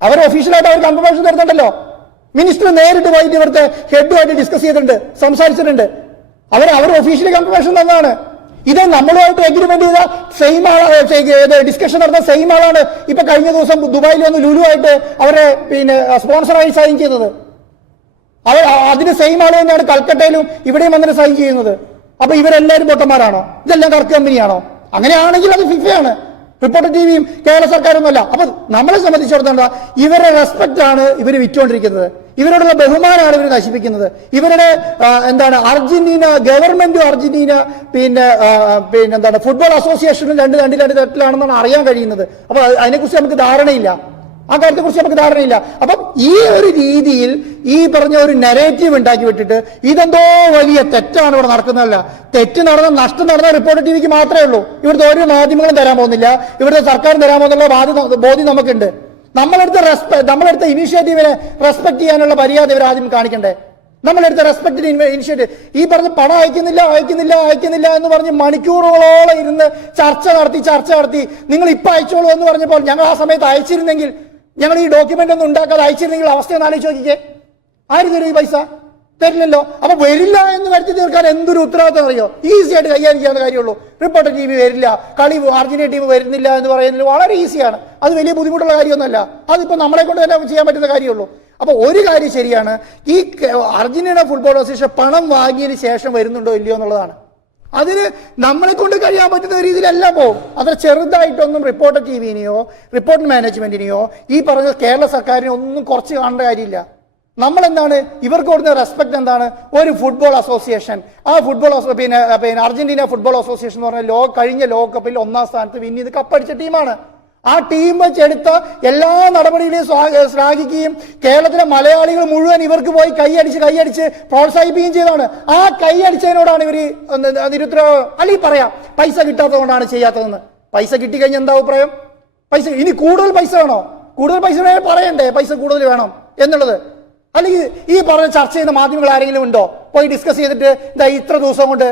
അവർ ഒഫീഷ്യലായിട്ട് അവർ കൺഫർമേഷൻ തരുന്നുണ്ടല്ലോ. മിനിസ്റ്റർ നേരിട്ട് പോയിട്ട് ഇവിടുത്തെ ഹെഡുമായിട്ട് ഡിസ്കസ് ചെയ്തിട്ടുണ്ട്, സംസാരിച്ചിട്ടുണ്ട്. അവർ ഒഫീഷ്യലി കൺഫർമേഷൻ തന്നതാണ്. ഇത് നമ്മളുമായിട്ട് എഗ്രിമെന്റ് ചെയ്ത സെയിം ആളാണ്, ഡിസ്കഷൻ നടന്ന സെയിം ആളാണ് ഇപ്പൊ കഴിഞ്ഞ ദിവസം ദുബായിൽ വന്ന് ലുലുവായിട്ട് അവരെ സ്പോൺസറായി സൈൻ ചെയ്തത്. അവർ അതിന് സെയിം ആള് തന്നെയാണ് കൽക്കട്ടയിലും ഇവിടെയും വന്നിട്ട് സൈൻ ചെയ്യുന്നത്. അപ്പൊ ഇവരെല്ലാവരും പൊട്ടന്മാരാണോ? ഇതെല്ലാം കറക്റ്റ് കമ്പനിയാണോ? അങ്ങനെയാണെങ്കിൽ അത് ഫിഫയാണ്, റിപ്പോർട്ടർ TVയും കേരള സർക്കാരൊന്നുമല്ല. അപ്പൊ നമ്മളെ സംബന്ധിച്ചിടത്തോളം ഇവരുടെ റെസ്പെക്ട് ആണ് ഇവർ വിറ്റുകൊണ്ടിരിക്കുന്നത്, ഇവരോടുള്ള ബഹുമാനമാണ് ഇവർ നശിപ്പിക്കുന്നത്. ഇവരുടെ അർജന്റീന ഗവൺമെന്റും അർജന്റീന ഫുട്ബോൾ അസോസിയേഷനും രണ്ട് തട്ടിലാണെന്നാണ് അറിയാൻ കഴിയുന്നത്. അപ്പൊ അതിനെക്കുറിച്ച് നമുക്ക് ധാരണയില്ല, ആ കാര്യത്തെക്കുറിച്ച് നമുക്ക് ധാരണയില്ല. അപ്പം ഈ ഒരു രീതിയിൽ ഈ പറഞ്ഞ ഒരു നെറേറ്റീവ് ഉണ്ടാക്കി വിട്ടിട്ട് ഇതെന്തോ വലിയ തെറ്റാണ് ഇവിടെ നടക്കുന്നതല്ല. തെറ്റ് നടന്ന നഷ്ടം നടന്ന റിപ്പോർട്ടർ TVക്ക് മാത്രമേ ഉള്ളൂ. ഇവിടുത്തെ ഓരോ മാധ്യമങ്ങളും തരാൻ പോകുന്നില്ല, ഇവിടുത്തെ സർക്കാരും തരാൻ പോകുന്നുള്ള ബോധ്യം നമുക്കുണ്ട്. നമ്മളെടുത്ത ഇനീഷ്യേറ്റീവിനെ റെസ്പെക്ട് ചെയ്യാനുള്ള മര്യാദ ഇവർ ആദ്യം കാണിക്കണ്ടേ? നമ്മളെടുത്ത റെസ്പെക്ട് ഇനിഷ്യേറ്റീവ് ഈ പറഞ്ഞ് പണം അയക്കുന്നില്ല എന്ന് പറഞ്ഞ് മണിക്കൂറുകളോളം ഇരുന്ന് ചർച്ച നടത്തി നിങ്ങൾ ഇപ്പൊ അയച്ചോളൂ എന്ന് പറഞ്ഞപ്പോൾ ഞങ്ങൾ ആ സമയത്ത് അയച്ചിരുന്നെങ്കിൽ, ഞങ്ങൾ ഈ ഡോക്യുമെന്റ് ഒന്നും ഉണ്ടാക്കാതെ അയച്ചിരുന്നെങ്കിൽ അവസ്ഥ ആലോചിച്ച് നോക്കിക്കേ. ആര് തരും ഈ പൈസ? തരില്ലല്ലോ. അപ്പൊ വരില്ല എന്ന് വരുത്തി തീർക്കാൻ എന്തൊരു ഉത്തരവാദിത്തം അറിയോ? ഈസി ആയിട്ട് കൈകാര്യം ചെയ്യാവുന്ന കാര്യമുള്ളൂ. റിപ്പോർട്ടർ TV വരില്ല, അർജന്റീന ടീം വരുന്നില്ല എന്ന് പറയുന്നത് വളരെ ഈസിയാണ്. അത് വലിയ ബുദ്ധിമുട്ടുള്ള കാര്യമൊന്നുമല്ല. അതിപ്പോ നമ്മളെ കൊണ്ട് തന്നെ ചെയ്യാൻ പറ്റുന്ന കാര്യമുള്ളൂ. അപ്പോൾ ഒരു കാര്യം ശരിയാണ്, ഈ അർജന്റീന ഫുട്ബോൾ അസോസിയേഷൻ പണം വാങ്ങിയതിന് ശേഷം വരുന്നുണ്ടോ ഇല്ലയോ എന്നുള്ളതാണ്. അതിന് നമ്മളെ കൊണ്ട് കഴിയാൻ പറ്റുന്ന രീതിയിലല്ല പോകും. അത്ര ചെറുതായിട്ടൊന്നും റിപ്പോർട്ടർ ടിവിനെയോ റിപ്പോർട്ടർ മാനേജ്മെന്റിനെയോ ഈ പറഞ്ഞ കേരള സർക്കാരിനെ ഒന്നും കുറച്ച് കാണേണ്ട കാര്യമില്ല. നമ്മളെന്താണ് ഇവർക്ക് കൊടുക്കുന്ന റെസ്പെക്ട് എന്താണ്? ഒരു ഫുട്ബോൾ അസോസിയേഷൻ, ആ ഫുട്ബോൾ പിന്നെ അർജന്റീന ഫുട്ബോൾ അസോസിയേഷൻ എന്ന് പറഞ്ഞാൽ കഴിഞ്ഞ ലോകകപ്പിൽ 1ാം സ്ഥാനത്ത് വിൻ ചെയ്ത് കപ്പടിച്ച ടീമാണ്. ആ ടീം വെച്ചെടുത്ത എല്ലാ നടപടികളെയും ശ്ലാഘിക്കുകയും കേരളത്തിലെ മലയാളികൾ മുഴുവൻ ഇവർക്ക് പോയി കൈയടിച്ച് പ്രോത്സാഹിപ്പിക്കുകയും ചെയ്തതാണ്. ആ കൈയടിച്ചതിനോടാണ് ഇവർ അല്ലെങ്കിൽ പറയാം പൈസ കിട്ടാത്തതുകൊണ്ടാണ് ചെയ്യാത്തതെന്ന്. പൈസ കിട്ടിക്കഴിഞ്ഞാൽ എന്താ അഭിപ്രായം? പൈസ ഇനി കൂടുതൽ പൈസ വേണോ? കൂടുതൽ പൈസ പറയണ്ടേ പൈസ കൂടുതൽ വേണം എന്നുള്ളത്? അല്ലെങ്കിൽ ഈ പറഞ്ഞ ചർച്ച ചെയ്യുന്ന മാധ്യമങ്ങൾ ആരെങ്കിലും ഉണ്ടോ? പോയി ഡിസ്കസ് ചെയ്തിട്ട് ഇത്ര ദിവസം കൊണ്ട്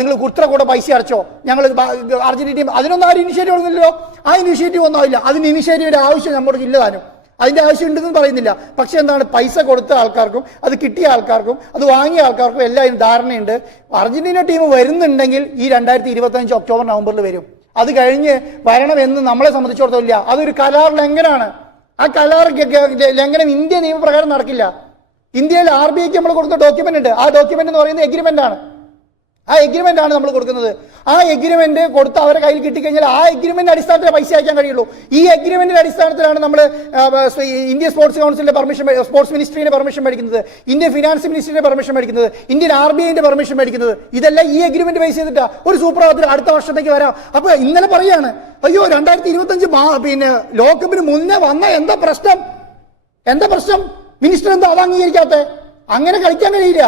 നിങ്ങൾ ഇത്ര കൂടെ പൈസ അടച്ചോ, ഞങ്ങൾ അർജന്റീന അതിനൊന്നും ആരും ഇനിഷ്യേറ്റീവ് എടുക്കുന്നില്ലല്ലോ. ആ ഇനിഷ്യേറ്റീവ് ഒന്നും ആവില്ല. അതിന് ഇനിഷ്യേറ്റീവിന്റെ ആവശ്യം നമ്മുടെ ഇല്ലതാനും. അതിന്റെ ആവശ്യം ഉണ്ടെന്ന് പറയുന്നില്ല. പക്ഷെ എന്താണ്, പൈസ കൊടുത്ത ആൾക്കാർക്കും അത് കിട്ടിയ ആൾക്കാർക്കും അത് വാങ്ങിയ ആൾക്കാർക്കും എല്ലാം ധാരണയുണ്ട്. അർജന്റീന ടീം വരുന്നുണ്ടെങ്കിൽ ഈ 2025 ഒക്ടോബർ നവംബറിൽ വരും. അത് കഴിഞ്ഞ് വരണമെന്ന് നമ്മളെ സംബന്ധിച്ചിടത്തോളം ഇല്ല. അതൊരു കരാർ ലംഘനമാണ്. ആ കരാർ ലംഘനം ഇന്ത്യ നിയമപ്രകാരം നടക്കില്ല. ഇന്ത്യയിൽ RBIക്ക് നമ്മൾ കൊടുക്കുന്ന ഡോക്യുമെന്റ് ഉണ്ട്. ആ ഡോക്യുമെന്റ് എന്ന് പറയുന്നത് എഗ്രിമെന്റ് ആണ്. ആ എഗ്രിമെന്റ് ആണ് നമ്മൾ കൊടുക്കുന്നത്. ആ എഗ്രിമെന്റ് കൊടുത്ത് അവരെ കയ്യിൽ കിട്ടിക്കഴിഞ്ഞാൽ ആ എഗ്രിമെന്റ് അടിസ്ഥാനത്തിൽ പൈസ അയക്കാൻ കഴിയുള്ളൂ. ഈ എഗ്രിമെന്റിന്റെ അടിസ്ഥാനത്തിലാണ് നമ്മൾ ഇന്ത്യൻ സ്പോർട്സ് കൗൺസിലിന്റെ പെർമിഷൻ, സ്പോർട്സ് മിനിസ്ട്രിയുടെ പെർമിഷൻ മേടിക്കുന്നത്, ഇന്ത്യൻ ഫിനാൻസ് മിനിസ്ട്രിയുടെ പെർമിഷൻ മേടിക്കുന്നത്, ഇന്ത്യൻ RBIന്റെ പെർമിഷൻ മേടിക്കുന്നത്. ഇതെല്ലാം ഈ എഗ്രിമെന്റ് ബേസ് ചെയ്തിട്ടാ. ഒരു സുപ്രഭാതത്തിൽ അടുത്ത വർഷത്തേക്ക് വരാം. അപ്പൊ ഇന്നലെ പറയാണ്, അയ്യോ 2025 പിന്നെ ലോകകപ്പിന് മുന്നേ വന്ന എന്താ പ്രശ്നം? മിനിസ്റ്റർ എന്താ അത് അംഗീകരിക്കാത്ത? അങ്ങനെ കളിക്കാൻ കഴിയില്ല.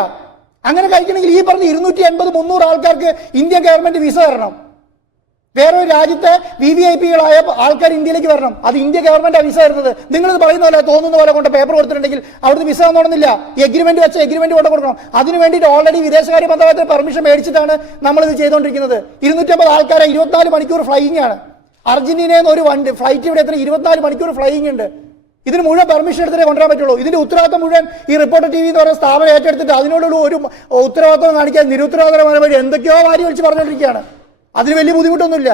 അങ്ങനെ കഴിക്കണമെങ്കിൽ ഈ പറഞ്ഞ 280-300 ആൾക്കാർക്ക് ഇന്ത്യൻ ഗവൺമെന്റ് വിസ തരണം. വേറൊരു രാജ്യത്തെ VVIPകളായ ആൾക്കാർ ഇന്ത്യയിലേക്ക് വരണം. അത് ഇന്ത്യ ഗവൺമെന്റ് വിസ തരുന്നത്. നിങ്ങളിത് പറയുന്ന പോലെ തോന്നുന്ന പോലെ കൊണ്ട് പേപ്പർ കൊടുത്തിട്ടുണ്ടെങ്കിൽ അവിടുന്ന് വിസ തന്നോണമെന്നില്ല. എഗ്രിമെന്റ് വെച്ച എഗ്രിമെന്റ് കൊണ്ട് കൊടുക്കണം. അതിന് വേണ്ടിയിട്ട് ഓൾറെഡി വിദേശകാര്യ മന്ത്രാലയത്തിന് പെർമിഷൻ മേടിച്ചിട്ടാണ് നമ്മളിത് ചെയ്തുകൊണ്ടിരിക്കുന്നത്. 250 ആൾക്കാരെ 24 മണിക്കൂർ ഫ്ലൈയിങ് ആണ്. അർജന്റീനയിൽ നിന്ന് ഒരു ഫ്ലൈറ്റ് ഇവിടെ എത്ര 24 മണിക്കൂർ ഫ്ലൈയിങ് ഉണ്ട്. ഇതിന് മുഴുവൻ പെർമിഷൻ എടുത്തിട്ടേ കൊണ്ടുവരാൻ പറ്റുള്ളൂ. ഇതിന്റെ ഉത്തരവാദിത്തം മുഴുവൻ ഈ റിപ്പോർട്ടർ TV എന്ന് പറയുന്ന സ്ഥാപനം ഏറ്റെടുത്തിട്ട് അതിനോടുള്ള ഒരു ഉത്തരവാദിത്തം കാണിക്കാൻ നിരുത്തരവാദപരമായി എന്തൊക്കെയോ കാര്യം വിളിച്ച് പറഞ്ഞുകൊണ്ടിരിക്കുകയാണ്. അതിന് വലിയ ബുദ്ധിമുട്ടൊന്നുമില്ല.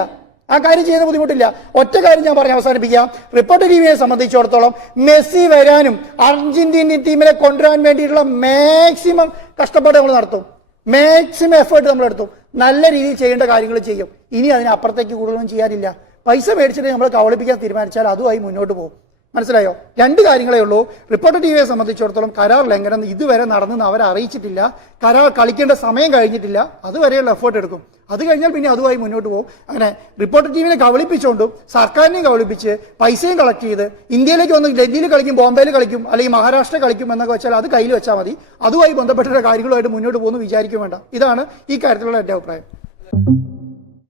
ആ കാര്യം ചെയ്യുന്ന ബുദ്ധിമുട്ടില്ല. ഒറ്റ കാര്യം ഞാൻ പറഞ്ഞ് അവസാനിപ്പിക്കാം. റിപ്പോർട്ടർ TVയെ സംബന്ധിച്ചിടത്തോളം മെസ്സി വരാനും അർജന്റീനിയൻ ടീമിനെ കൊണ്ടുവരാൻ വേണ്ടിയിട്ടുള്ള മാക്സിമം കഷ്ടപ്പാട് നമ്മൾ നടത്തും. മാക്സിമം എഫേർട്ട് നമ്മൾ എടുത്തും. നല്ല രീതിയിൽ ചെയ്യേണ്ട കാര്യങ്ങൾ ചെയ്യും. ഇനി അതിനപ്പുറത്തേക്ക് കൂടുതലൊന്നും ചെയ്യാനില്ല. പൈസ മേടിച്ചിട്ട് നമ്മൾ കബളിപ്പിക്കാൻ തീരുമാനിച്ചാൽ അതുമായി മുന്നോട്ട് പോകും. മനസ്സിലായോ? 2 കാര്യങ്ങളേ ഉള്ളൂ. റിപ്പോർട്ടർ TVയെ സംബന്ധിച്ചിടത്തോളം കരാർ ലംഘനം ഇതുവരെ നടന്നെന്ന് അവരെ അറിയിച്ചിട്ടില്ല. കരാർ കളിക്കേണ്ട സമയം കഴിഞ്ഞിട്ടില്ല. അതുവരെയുള്ള എഫേർട്ട് എടുക്കും. അത് കഴിഞ്ഞാൽ പിന്നെ അതുമായി മുന്നോട്ട് പോകും. അങ്ങനെ റിപ്പോർട്ടർ TVനെ കബളിപ്പിച്ചുകൊണ്ടും സർക്കാരിനെയും കബളിപ്പിച്ച് പൈസയും കളക്ട് ചെയ്ത് ഇന്ത്യയിലേക്ക് വന്ന് ഡൽഹിയിൽ കളിക്കും, ബോംബെയിൽ കളിക്കും, അല്ലെങ്കിൽ മഹാരാഷ്ട്ര കളിക്കും എന്നൊക്കെ വെച്ചാൽ അത് കയ്യിൽ വെച്ചാൽ മതി. അതുമായി ബന്ധപ്പെട്ട കാര്യങ്ങളുമായിട്ട് മുന്നോട്ട് പോകുന്നു വിചാരിക്കും വേണ്ട. ഇതാണ് ഈ കാര്യത്തിലുള്ള എൻ്റെ അഭിപ്രായം.